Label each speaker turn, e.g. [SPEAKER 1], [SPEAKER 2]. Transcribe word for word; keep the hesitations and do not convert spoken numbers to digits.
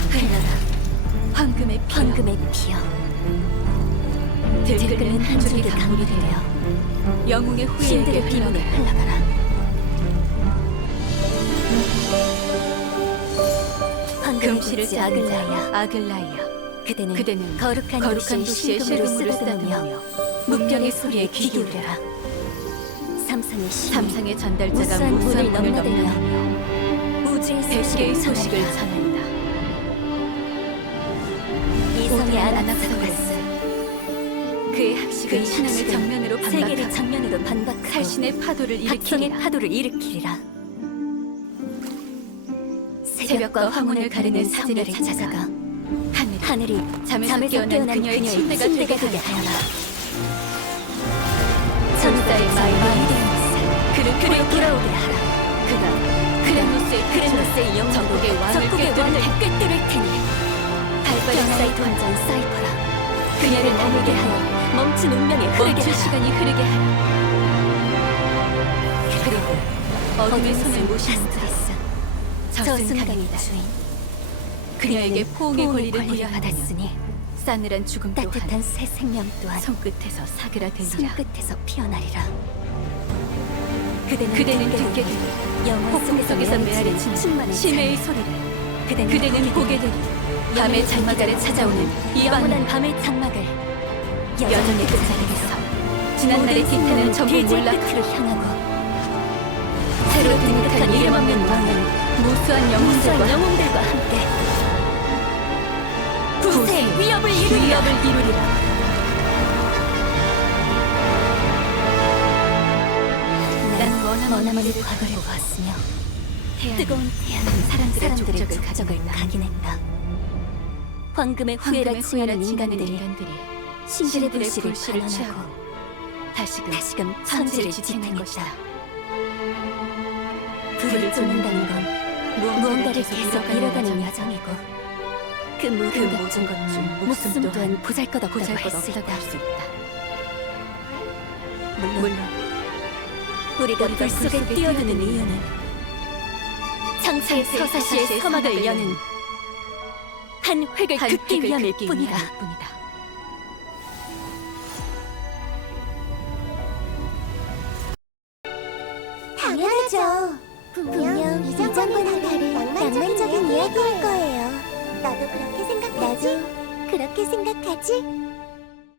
[SPEAKER 1] 흘러라 황금의 피여, 황금의 피여. 들끓는 한 줄기 강물이 되어 영웅의 후예에게 비문에 흘러가라. 금실을 짜는 자야 아글라이아. 그대는, 그대는 거룩한, 거룩한 도시의 실금으로 쓰다듬으며 문명의 소리에 귀 기울여라. 삼상의 신, 삼상의 전달자가 무수한 문을 넘나들며 우주의 백개의 소식을 전한다. 이성의 아나사고라스. 그의 학식은 신앙을 정면으로 반박하고 세계를 정면으로 반박하고 살신의 파도를 일으키리라. 파도를 일으키리라. 새벽과 황혼을 가르는 사진을 찾아가 하늘이, 하늘이 잠에서 깨어난 그녀의 침대가 되게 하여라. 천사의 마음이 그를 그를 돌아오게 하라. 그가 크레노스의 크레노스의 영 전국의 왕을 꿰뚫을 테니 발바른 사이톤전 사이퍼라. 그녀를 머물게 하여 멈춘 운명에 흐르게 하라. 시간이 흐르게 하라. 그리고 어둠의 손을 모신 스트레스 저승간의 주인 그녀에게 포옹의 권리를 부여받았으니 싸늘한 죽음 또한 따뜻한 새 생명 또한 손끝에서 사그라들리라. 손끝에서 피어나리라. 그대는, 그대는 듣게 되리 폭풍 속에서 메아리친 심해의 소리를 그대는, 그대는 보게 되리 밤의 장막아래 찾아오는 이 영원한 밤의 장막을 여전히 그 자리에서 지난날의 뒤태는 전부 몰라 그를 향하고 새로 등극한 이름 없는 왕은 무수한 영웅들과, 영웅들과 함께 구세의 위협을 이루리라. 위협을 이루리라. 난 머나먼의 과거를 보았으며 뜨거운 태양은 사람들의, 사람들의 족적을 각인했다. 황금의 후예라 칭하는 인간들이, 인간들이 신들의 불씨를 발언하고 다시금, 다시금 천지를 지탱한 것이다. 불을 쫓는다는 건 무언가를 계속 이뤄가는 여정이고 그 모든 것 중 목숨 또한 보잘것없다고 할 수 있다. 물론, 물론 우리가 불 속에 뛰어드는 이유는 창세의 서사시의 서막을 여는 한 획을 긋기 위함일 뿐이다.
[SPEAKER 2] 당연하죠. 분명 이전과는 다른 낭만적인 이야기일 거예요. 너도 그렇게 생각하지? 나도 그렇게 생각하지?